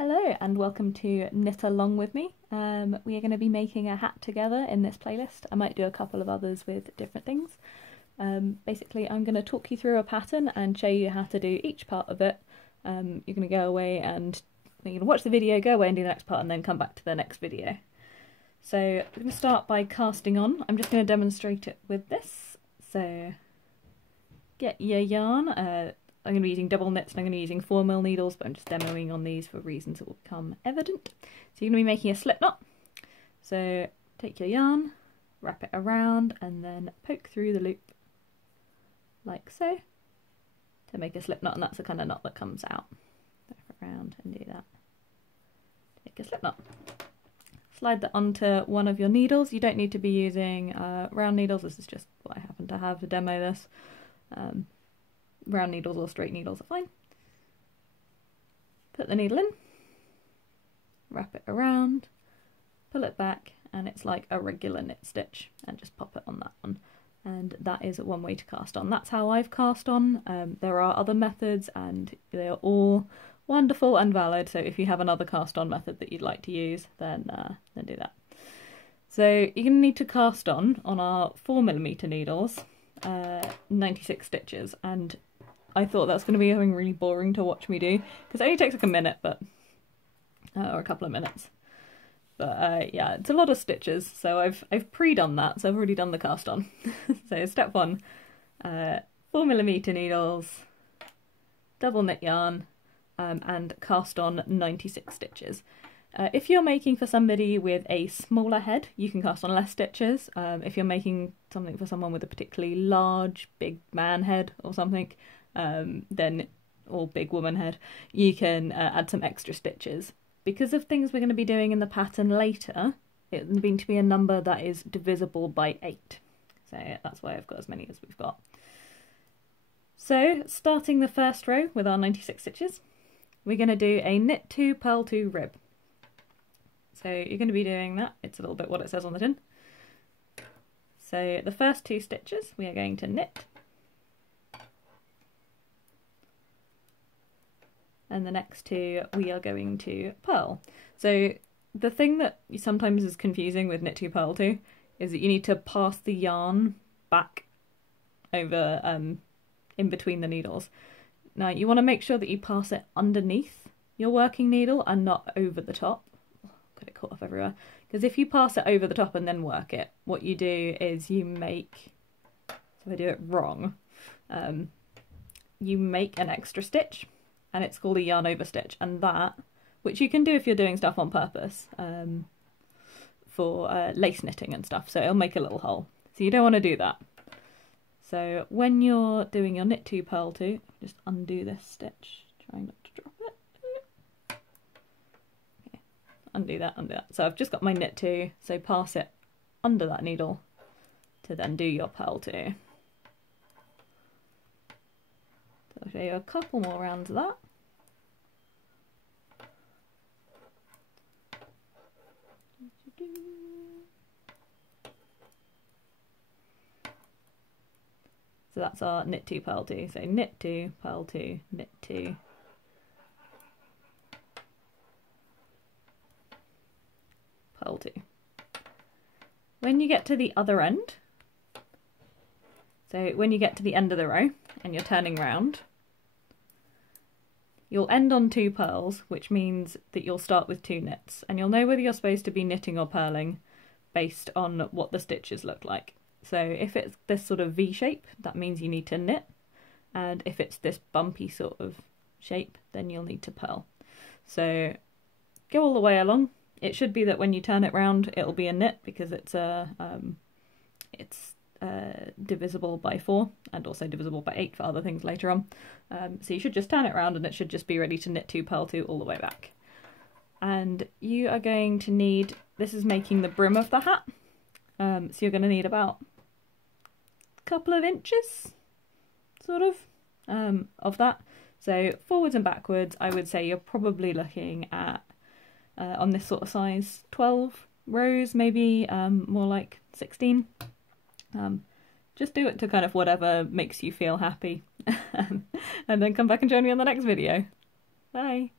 Hello and welcome to Knit Along with me. We are going to be making a hat together in this playlist. I might do a couple of others with different things. Basically I'm going to talk you through a pattern and show you how to do each part of it. You're going to go away and you're going to watch the video, go away and do the next part and then come back to the next video. So we're going to start by casting on. I'm just going to demonstrate it with this. So get your yarn. I'm going to be using double knits and I'm going to be using 4mm needles, but I'm just demoing on these for reasons that will become evident. So you're going to be making a slip knot. So take your yarn, wrap it around and then poke through the loop like so to make a slip knot, and that's the kind of knot that comes out. Wrap around and do that. Make a slip knot. Slide that onto one of your needles. You don't need to be using round needles, this is just what I happen to have to demo this. Round needles or straight needles are fine. Put the needle in, wrap it around, pull it back, and it's like a regular knit stitch, and just pop it on that one. And that is one way to cast on. That's how I've cast on. There are other methods and they are all wonderful and valid, so if you have another cast on method that you'd like to use, then do that. So you're going to need to cast on our 4mm needles 96 stitches, and I thought that's going to be something really boring to watch me do because it only takes like a minute, but or a couple of minutes. But yeah, it's a lot of stitches, so I've pre-done that, so I've already done the cast on. So step one, 4mm needles, double knit yarn, and cast on 96 stitches. If you're making for somebody with a smaller head, you can cast on less stitches. If you're making something for someone with a particularly large, big man head or something, or big woman head, you can add some extra stitches. Because of things we're going to be doing in the pattern later, it's going to be a number that is divisible by 8. So that's why I've got as many as we've got. So starting the first row with our 96 stitches, we're going to do a knit 2, purl 2, rib. So you're going to be doing that, it's a little bit what it says on the tin. So the first 2 stitches we are going to knit, and the next 2 we are going to purl. So the thing that sometimes is confusing with knit 2, purl 2 is that you need to pass the yarn back over in between the needles. Now you want to make sure that you pass it underneath your working needle and not over the top. Got it caught off everywhere. Because if you pass it over the top and then work it, what you do is you make, so if I do it wrong, you make an extra stitch, and it's called a yarn over stitch, and that, which you can do if you're doing stuff on purpose, for lace knitting and stuff, so it'll make a little hole. So you don't want to do that. So when you're doing your knit 2, purl 2, just undo this stitch, trying not to drop it. Okay. Undo that, undo that. So I've just got my knit 2, so pass it under that needle to then do your purl 2. So I'll show you a couple more rounds of that. So that's our knit 2, purl 2. So knit 2, purl 2, knit 2, purl 2. When you get to the other end, so when you get to the end of the row and you're turning round, you'll end on 2 purls, which means that you'll start with 2 knits, and you'll know whether you're supposed to be knitting or purling based on what the stitches look like. So if it's this sort of V shape, that means you need to knit, and if it's this bumpy sort of shape, then you'll need to purl. So go all the way along. It should be that when you turn it round, it'll be a knit because it's divisible by 4 and also divisible by 8 for other things later on. So you should just turn it round and it should just be ready to knit 2, purl 2 all the way back. And you are going to need, this is making the brim of the hat, so you're going to need about a couple of inches sort of that. So forwards and backwards, I would say you're probably looking at on this sort of size 12 rows, maybe more like 16. Just do it to kind of whatever makes you feel happy and then come back and join me on the next video. Bye!